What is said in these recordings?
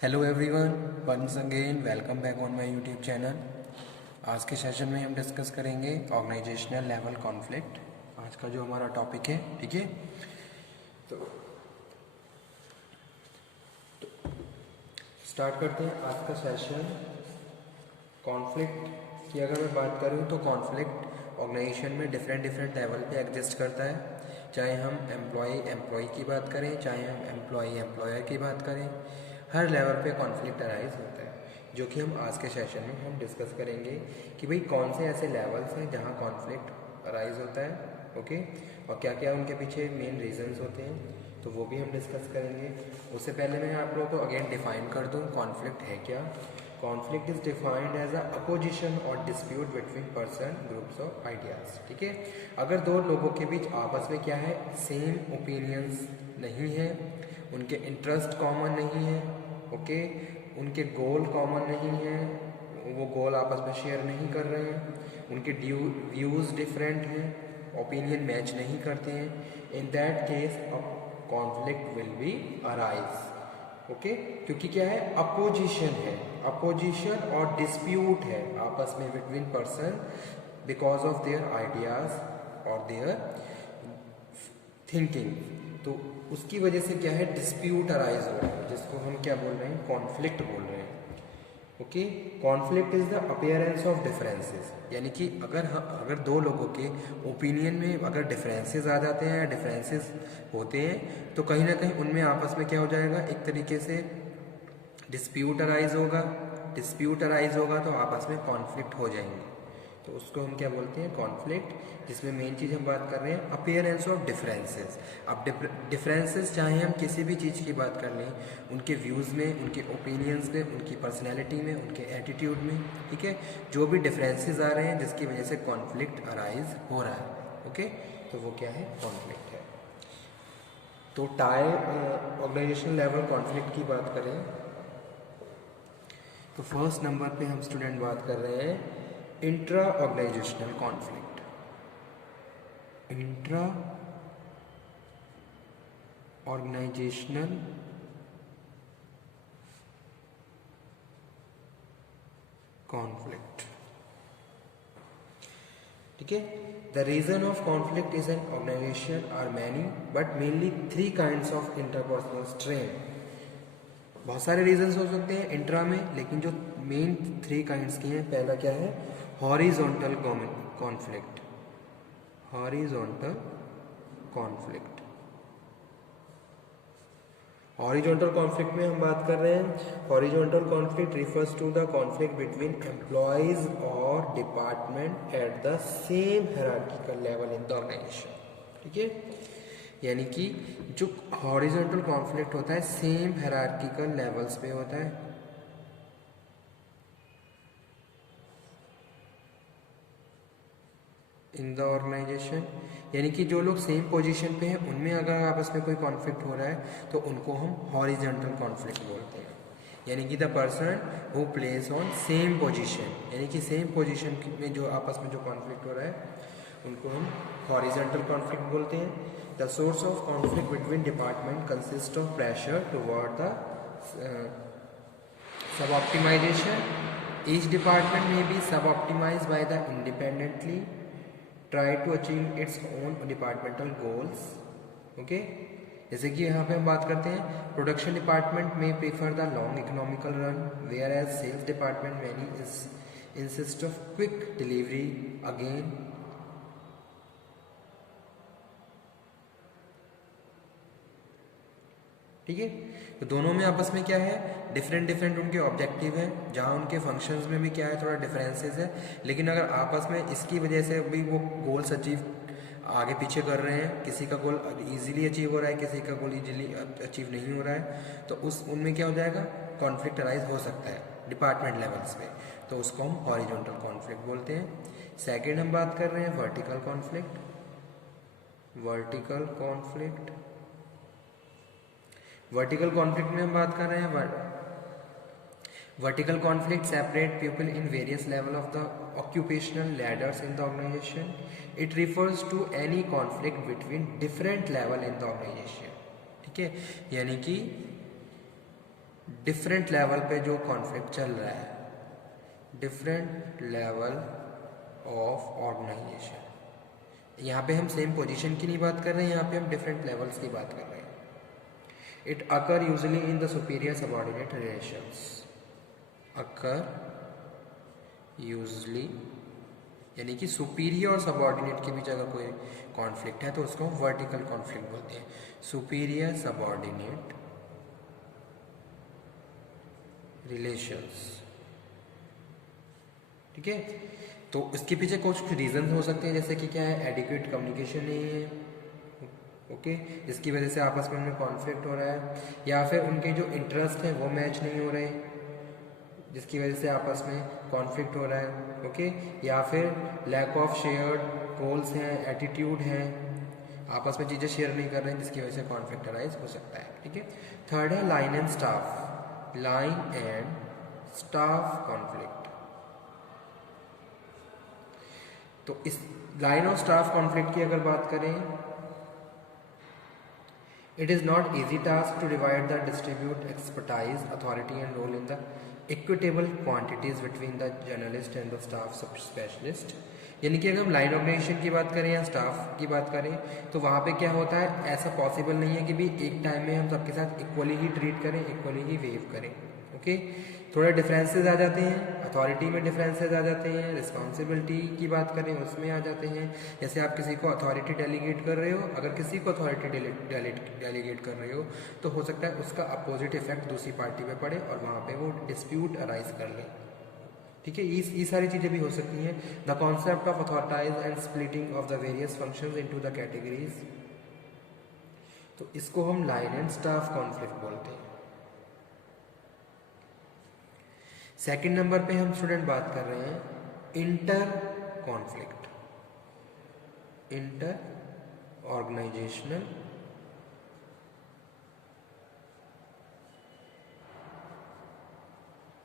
Hello everyone, once again welcome back on my YouTube channel. आज के session में हम डिस्कस करेंगे ऑर्गेनाइजेशनल लेवल कॉन्फ्लिक्ट। आज का जो हमारा टॉपिक है, ठीक है। तो स्टार्ट करते हैं आज का सेशन। कॉन्फ्लिक्ट की अगर मैं बात करूं तो कॉन्फ्लिक्ट ऑर्गेनाइजेशन में डिफरेंट लेवल पे एग्जिस्ट करता है। चाहे हम एम्प्लॉय की बात करें, चाहे हम एम्प्लॉयर की बात करें, हर लेवल पे कॉन्फ्लिक्ट अराइज होता है, जो कि हम आज के सेशन में हम डिस्कस करेंगे कि भाई कौन से ऐसे लेवल्स हैं जहाँ कॉन्फ्लिक्ट अराइज होता है, ओके, और क्या क्या उनके पीछे मेन रीजंस होते हैं, तो वो भी हम डिस्कस करेंगे। उससे पहले मैं आप लोगों को अगेन डिफाइन कर दूँ कॉन्फ्लिक्ट है क्या। Conflict is defined as a opposition और dispute between person groups of ideas, ठीक है। अगर दो लोगों के बीच आपस में क्या है, सेम ओपिनियंस नहीं है, उनके इंटरेस्ट कॉमन नहीं है, ओके, उनके गोल कॉमन नहीं है, वो गोल आपस में शेयर नहीं कर रहे हैं, उनके व्यूज़ डिफरेंट हैं, ओपिनियन मैच नहीं करते हैं, in that case conflict will be arise, okay. क्योंकि क्या है, अपोजिशन है, अपोजिशन और डिस्प्यूट है आपस में between person because of their ideas और देयर थिंकिंग। तो उसकी वजह से क्या है, डिस्प्यूट अराइज हो रहा है, जिसको हम क्या बोल रहे हैं, कॉन्फ्लिक्ट बोल रहे हैं, okay. Conflict is the appearance of differences, यानी कि अगर दो लोगों के ओपिनियन में अगर डिफरेंसेस आ जाते हैं, डिफरेंसेस होते हैं, तो कहीं ना कहीं उनमें आपस में क्या हो जाएगा, एक तरीके से डिस्प्यूट अराइज होगा। डिस्प्यूट अराइज होगा तो आपस में कॉन्फ्लिक्ट हो जाएंगे, तो उसको हम क्या बोलते हैं, कॉन्फ्लिक्ट, जिसमें मेन चीज़ हम बात कर रहे हैं अपीयरेंस ऑफ डिफरेंसेस। अब डिफरेंसेस चाहे हम किसी भी चीज़ की बात कर लें, उनके व्यूज़ में, उनके ओपिनियंस में, उनकी पर्सनैलिटी में, उनके एटीट्यूड में, ठीक है, जो भी डिफरेंसेस आ रहे हैं जिसकी वजह से कॉन्फ्लिक्ट अराइज हो रहा है, ओके, तो वो क्या है, कॉन्फ्लिक्ट है। तो ऑर्गेनाइजेशनल लेवल कॉन्फ्लिक्ट की बात करें तो फर्स्ट नंबर पे हम स्टूडेंट बात कर रहे हैं intra organisational conflict. Intra organisational conflict, ठीक है। The reason of conflict is an organisation are many but mainly 3 kinds of interpersonal strain. बहुत सारे रीजंस हो सकते हैं इंट्रा में, लेकिन जो मेन 3 काइंड्स की हैं, पहला क्या है, horizontal conflict. Horizontal conflict, horizontal conflict में हम बात कर रहे हैं, horizontal conflict refers to the conflict between employees और department at the same hierarchical level in the organisation, ठीक है। यानी कि जो हॉरिजॉन्टल कॉन्फ्लिक्ट होता है सेम हायरार्किकल लेवल्स पे होता है, इन द ऑर्गेनाइजेशन, यानी कि जो लोग सेम पोजीशन पे हैं उनमें अगर आपस में कोई कॉन्फ्लिक्ट हो रहा है तो उनको हम हॉरिजॉन्टल कॉन्फ्लिक्ट बोलते हैं। यानी कि the person who plays on same position, यानी कि सेम पोजीशन में जो आपस में जो कॉन्फ्लिक्ट हो रहा है उनको हम हॉरिजॉन्टल कॉन्फ्लिक्ट बोलते हैं। The source of conflict between department consist of pressure toward the sub optimisation. Each department में be sub optimise by the independently try to achieve its own departmental goals, okay। जैसे कि यहाँ पे हम बात करते हैं, प्रोडक्शन डिपार्टमेंट में prefer the long economical run, whereas sales department many insist of quick delivery again. ठीक है, तो दोनों में आपस में क्या है, डिफरेंट उनके ऑब्जेक्टिव हैं, जहाँ उनके फंक्शंस में भी क्या है, थोड़ा डिफरेंसेस है, लेकिन अगर आपस में इसकी वजह से भी वो गोल्स अचीव आगे पीछे कर रहे हैं, किसी का गोल इजीली अचीव हो रहा है, किसी का गोल इजीली अचीव नहीं हो रहा है, तो उनमें क्या हो जाएगा, कॉन्फ्लिक्ट अराइज हो सकता है डिपार्टमेंट लेवल्स पे, तो उसको हम हॉरिजॉन्टल कॉन्फ्लिक्ट बोलते हैं। सेकेंड हम बात कर रहे हैं vertical conflict. Vertical conflict, vertical conflict में हम बात कर रहे हैं, vertical conflict separate people in various level of the occupational ladders in the organisation. It refers to any conflict between different level in the organisation, ठीक है। यानी कि डिफरेंट लेवल पे जो कॉन्फ्लिक्ट चल रहा है, डिफरेंट लेवल ऑफ ऑर्गेनाइजेशन। यहाँ पे हम सेम पोजीशन की नहीं बात कर रहे हैं, यहाँ पे हम डिफरेंट लेवल्स की बात कर रहे हैं। It occur usually in the superior subordinate relations. Occur usually यानी कि सुपीरियर और सबऑर्डिनेट के बीच अगर कोई कॉन्फ्लिक्ट है तो उसको हम वर्टिकल कॉन्फ्लिक्ट बोलते हैं। सुपीरियर सबऑर्डिनेट रिलेशंस, ठीक है। तो इसके पीछे कुछ रीजन हो सकते हैं, जैसे कि क्या है, एडिक्वेट कम्युनिकेशन नहीं है, ओके, जिसकी वजह से आपस में उनमें कॉन्फ्लिक्ट हो रहा है, या फिर उनके जो इंटरेस्ट हैं वो मैच नहीं हो रहे, जिसकी वजह से आपस में कॉन्फ्लिक्ट हो रहा है, ओके, या फिर लैक ऑफ शेयर्ड गोल्स हैं, एटीट्यूड हैं, आपस में चीज़ें शेयर नहीं कर रहे हैं, जिसकी वजह से कॉन्फ्लिक्ट अराइज हो सकता है, ठीक है। थर्ड है line and staff, line and staff conflict. तो इस लाइन और स्टाफ कॉन्फ्लिक्ट की अगर बात करें, it is not easy task to divide the distribute expertise authority and role in the equitable quantities between the journalist and the staff specialist. यानी कि अगर हम लाइन ऑर्गेनाइजेशन की बात करें या स्टाफ की बात करें तो वहाँ पे क्या होता है, ऐसा पॉसिबल नहीं है कि भी एक टाइम में हम सबके साथ इक्वली ही ट्रीट करें, इक्वली ही वेव करें, ओके। थोड़े डिफरेंसेस आ जाते हैं, अथॉरिटी में डिफरेंसेस आ जाते हैं, रिस्पॉन्सिबिलिटी की बात करें उसमें आ जाते हैं। जैसे आप किसी को अथॉरिटी डेलीगेट कर रहे हो, अगर किसी को अथॉरिटी डेलीगेट कर रहे हो तो हो सकता है उसका अपोजिट इफेक्ट दूसरी पार्टी पे पड़े और वहाँ पे वो डिस्प्यूट अराइज कर ले, ठीक है। ये सारी चीज़ें भी हो सकती हैं। The concept of authorities and splitting of the various functions into the categories, तो इसको हम लाइन एंड स्टाफ कॉन्फ्लिक्ट बोलते हैं। सेकंड नंबर पे हम स्टूडेंट बात कर रहे हैं inter conflict, inter organisational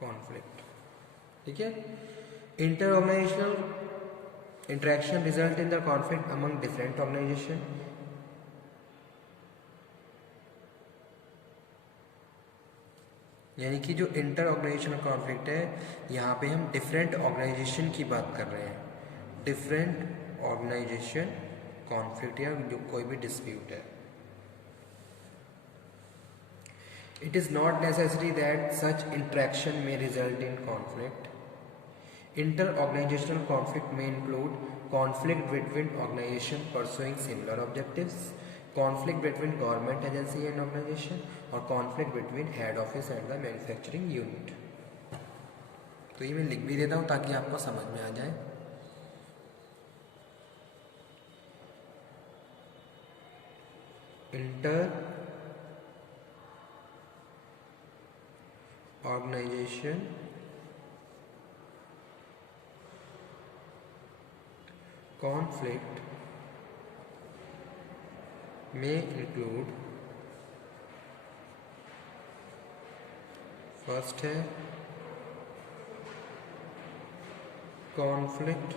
conflict, ठीक है। Inter organisational interaction result in the conflict among different organisation. यानी कि जो इंटर ऑर्गेनाइजेशनल कॉन्फ्लिक्ट है, यहाँ पे हम डिफरेंट ऑर्गेनाइजेशन की बात कर रहे हैं, डिफरेंट ऑर्गेनाइजेशन कॉन्फ्लिक्ट या जो कोई भी डिस्प्यूट है। It is not necessary that such interaction में result in conflict. Inter organisational conflict में include conflict between organisation pursuing similar objectives, conflict between government agency and organisation, और conflict between head office and the manufacturing unit. तो ये मैं लिख भी देता हूँ ताकि आपको समझ में आ जाए। Inter organisation conflict may include, first है conflict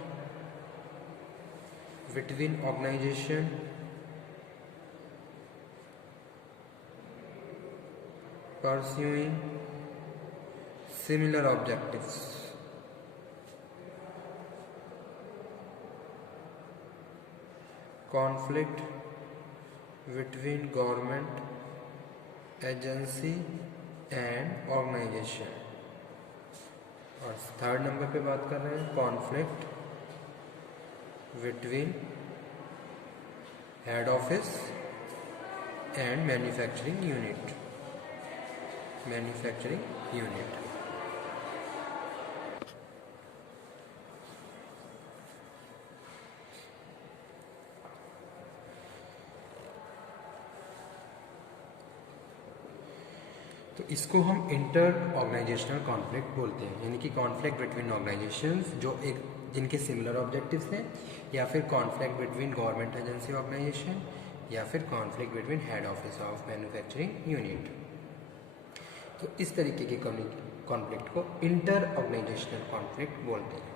between organisation pursuing similar objectives, conflict between government agency and organisation. और थर्ड नंबर पे बात कर रहे हैं conflict between head office and manufacturing unit, manufacturing unit. तो इसको हम इंटर ऑर्गेनाइजेशनल कॉन्फ्लिक्ट बोलते हैं, यानी कि कॉन्फ्लिक्ट बिटवीन ऑर्गेनाइजेशंस जो एक जिनके सिमिलर ऑब्जेक्टिव्स हैं, या फिर conflict between government agency organisation, या फिर conflict between head office of manufacturing unit. तो इस तरीके के कॉन्फ्लिक्ट को इंटर ऑर्गेनाइजेशनल कॉन्फ्लिक्ट बोलते हैं,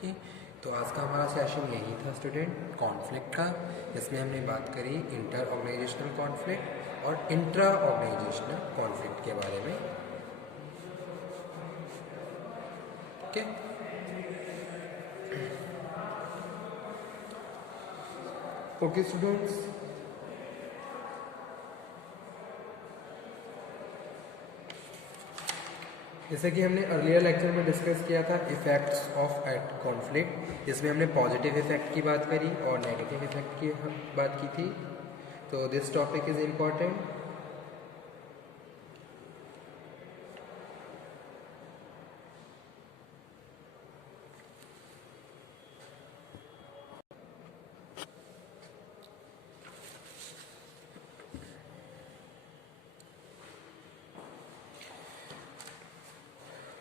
ठीक है। तो आज का हमारा सेशन यही था स्टूडेंट, कॉन्फ्लिक्ट का। इसमें हमने बात करी इंटर ऑर्गेनाइजेशनल कॉन्फ्लिक्ट और इंट्रा ऑर्गेनाइजेशनल कॉन्फ्लिक्ट के बारे में। ठीक है। ओके स्टूडेंट्स, जैसे कि हमने अर्लियर लेक्चर में डिस्कस किया था इफ़ेक्ट्स ऑफ एट कॉन्फ्लिक्ट, जिसमें हमने पॉजिटिव इफ़ेक्ट की बात करी और नेगेटिव इफ़ेक्ट की बात की थी। तो this topic is important.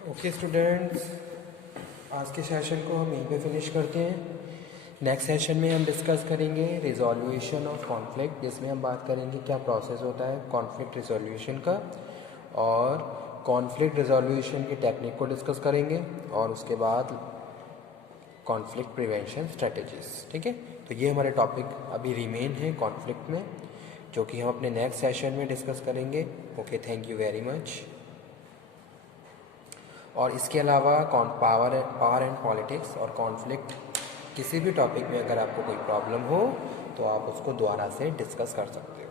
Okay students, आज के सेशन को हम यहीं पे फिनिश करते हैं। नेक्स्ट सेशन में हम डिस्कस करेंगे रिजोल्यूशन ऑफ कॉन्फ्लिक्ट, जिसमें हम बात करेंगे क्या प्रोसेस होता है कॉन्फ्लिक्ट रिजोल्यूशन का, और कॉन्फ्लिक्ट रिजोल्यूशन की टेक्निक को डिस्कस करेंगे, और उसके बाद कॉन्फ्लिक्ट प्रिवेंशन स्ट्रेटजीज। ठीक है, तो ये हमारे टॉपिक अभी रिमेन है कॉन्फ्लिक्ट में, जो कि हम अपने नेक्स्ट सेशन में डिस्कस करेंगे। Okay, thank you very much. और इसके अलावा पावर एंड पॉलिटिक्स और कॉन्फ्लिक्ट, किसी भी टॉपिक में अगर आपको कोई प्रॉब्लम हो तो आप उसको दोबारा से डिस्कस कर सकते हो।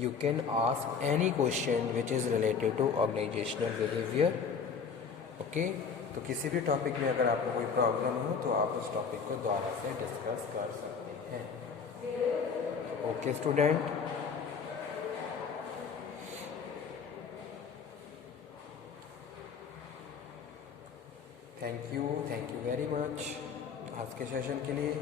You can ask any question which is related to organisational behaviour. Okay, तो किसी भी टॉपिक में अगर आपको कोई प्रॉब्लम हो तो आप उस टॉपिक को दोबारा से डिस्कस कर सकते हैं। Okay student, thank you very much आज के सेशन के लिए।